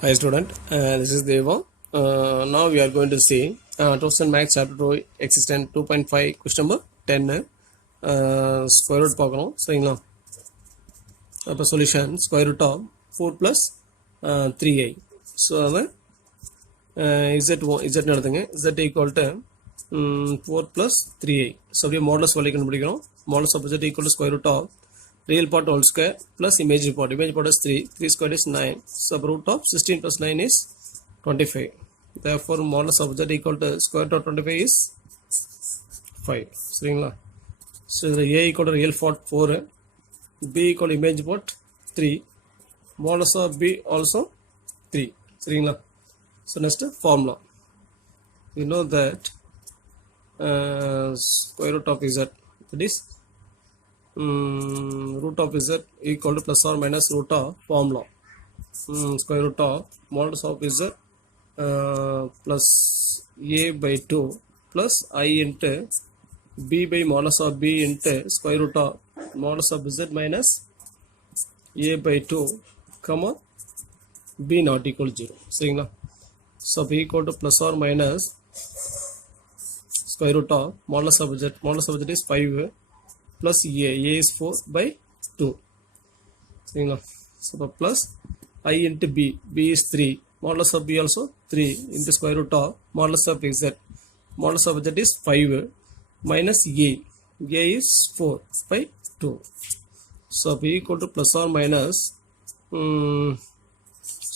Hi student, this is Deva. Now we are going to see Toasted Max Chapter 2 Existent 2.5 question number 10 square root பார்க்கணும் சரிங்களா அப்போ solution square root of 4 plus 3i so அதை z நடத்துங்க z equal to 4 plus 3i so அப்படியே modulus value கண்டுபிடிக்கிறோம் modulus of z equal to square root of real part whole square plus image part is 3 squared is 9 sub root of 16 plus 9 is 25 therefore modulus of z equal to square root of 25 is 5 சரிங்களா so a equal to real part 4 b equal to image part 3 modulus of b also 3 சரிங்களா so next formula we know that square root of z that is root of z equal to plus or minus root of formula square root of modulus of z plus a by 2 plus I into b by modulus of b into square root of modulus of z minus a by 2 comma b not equal to 0 சரிங்களா so b equal to plus or minus square root of modulus of z is 5 plus a is 4 by 2 சரிங்களா so plus I into b is 3 modulus of b also 3 into square root of modulus of z is 5 minus a is 4 by 2 so b equal to plus or minus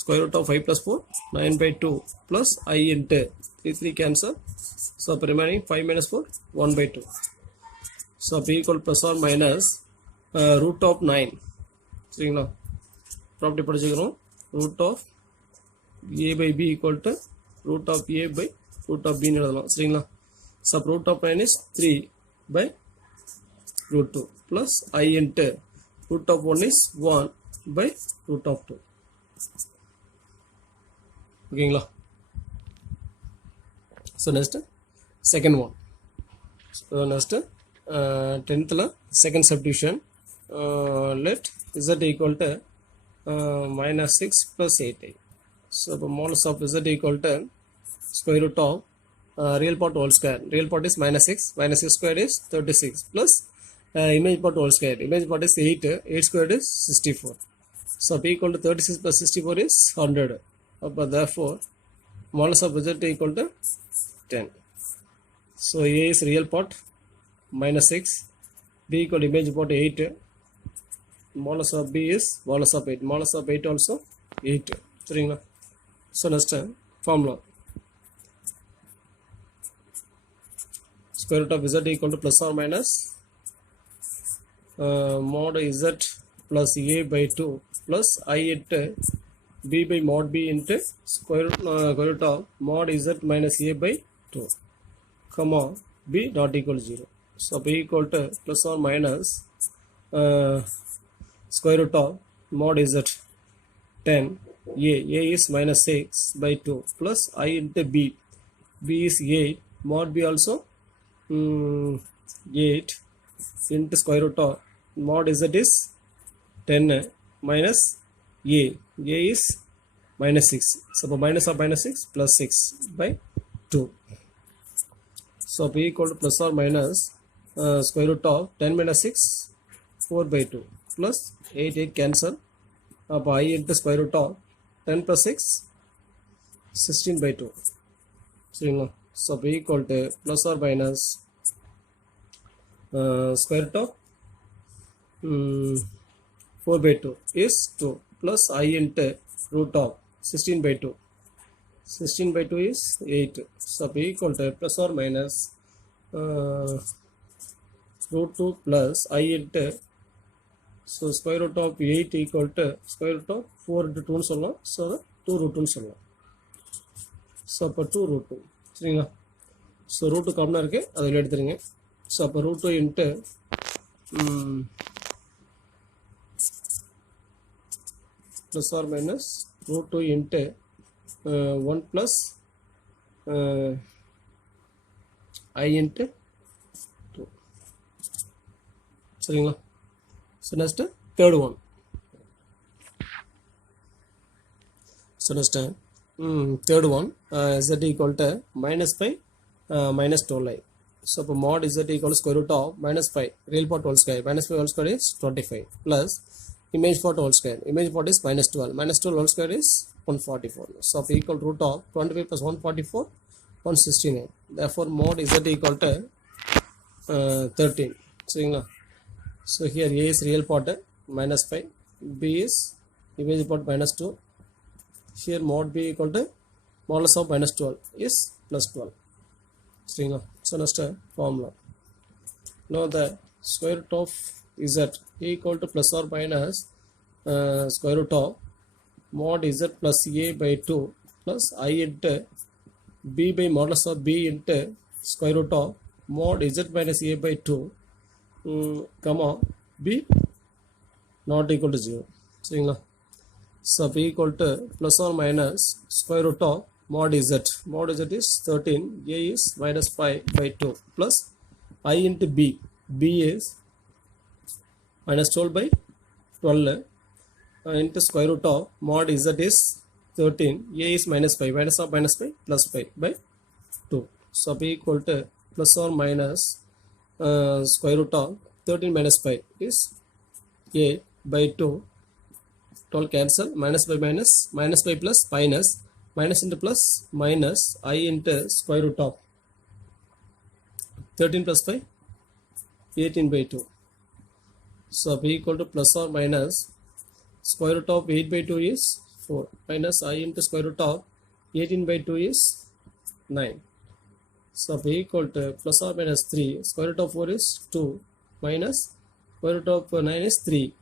square root of 5 plus 4 9 by 2 plus I into 3 cancel so remaining 5 minus 4 1 by 2 so b equal plus or minus root of 9 சரிங்களா property படிச்சுக்கிறோம் root of a by b equal to root of a by root of b ன்னு எழுதலாம் சரிங்களா sub root of 9 is 3 by root 2 plus I into root of 1 is 1 by root of 2 ஓகேங்களா so next second one so next 10th second subdivision let z equal to minus 6 plus 8i so the modulus of z equal to square root of real part whole square real part is minus 6 squared is 36 plus image part whole square image part is 8 squared is 64 so b equal to 36 plus 64 is 100 but therefore modulus of z equal to 10 so a is real part minus 6 b equal to image part 8 modulus of b is modulus of 8 also 8 சரிங்களா so next formula square root of z equal to plus or minus mod z plus a by 2 plus I into b by mod b into square root of mod z minus a by 2 comma b not equal to 0 so b equal to plus or minus square root of mod z 10 a is minus 6 by 2 plus I into b is 8 mod b also 8 into square root of mod z is 10 minus a is minus 6 so minus of minus 6 plus 6 by 2 so b equal to plus or minus square root of 10 minus 6 4 by 2 plus 8 cancel I into square root of 10 plus 6 16 by 2 so b equal to plus or minus square root of 4 by 2 is 2 plus I into root of 16 by 2 16 by 2 is 8 so b equal to plus or minus root 2 plus I into so square root of 8 equal to square root of 4 into 2 சொல்லலாம் so 2 root 2 சொல்லலாம் so அப்போ 2 root 2 சரிங்களா so root 2 காமனாக இருக்குது அதை வெளியே எடுத்துருங்க so அப்போ root 2 into plus or minus root 2 into 1 plus I into 2 சரிங்களா so next third one So next third one, z equal to minus pi minus 12i. So இப்போ mod z equal to square root of minus pi real part whole square, minus pi whole square is 25 plus image part whole square, image part is minus 12, minus 12 whole square is 144. So if equal root of 25 plus 144, 169. Therefore mod z equal to 13. So here a is real part minus 5, b is image part minus 2. Here mod b equal to modulus of minus 12 is plus 12. So next formula. Now the square root of z equal to plus or minus square root of mod z plus a by 2 plus I into b by modulus of b into square root of mod z minus a by 2 comma b not equal to 0. So b equal to plus or minus square root of mod z. Mod z is 13, a is minus 5 by 2 plus I into b. B is minus 12 by 12 into square root of mod z is 13, a is minus 5, minus of minus 5 plus 5 by 2. So b equal to plus or minus square root of 13 minus 5 is a by 2. 12 cancel, minus by minus, minus by plus, minus into plus, minus I into square root of 13 plus 5, 18 by 2. So b equal to plus or minus square root of 8 by 2 is 4, minus I into square root of 18 by 2 is 9. So b equal to plus or minus 3, square root of 4 is 2, minus square root of 9 is 3,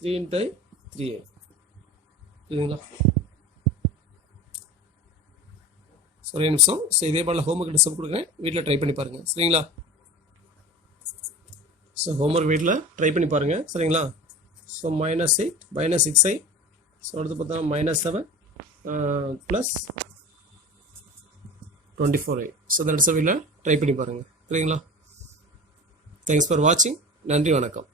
3 into 3a. சரி நிமிஷம். So இதே போல் homework disturb கொடுக்குறேன், வீட்டில் try பண்ணி பாருங்கள். சரிங்களா? So homework வீட்டில் try பண்ணி பாருங்கள். சரிங்களா? So minus 8 minus 6i. So அடுத்து பார்த்தா minus 7 ப்ளஸ் 24i. ஸோ இந்த வீட்டில் ட்ரை பண்ணி பாருங்கள். சரிங்களா? தேங்க்ஸ் ஃபார் வாட்சிங். நன்றி, வணக்கம்.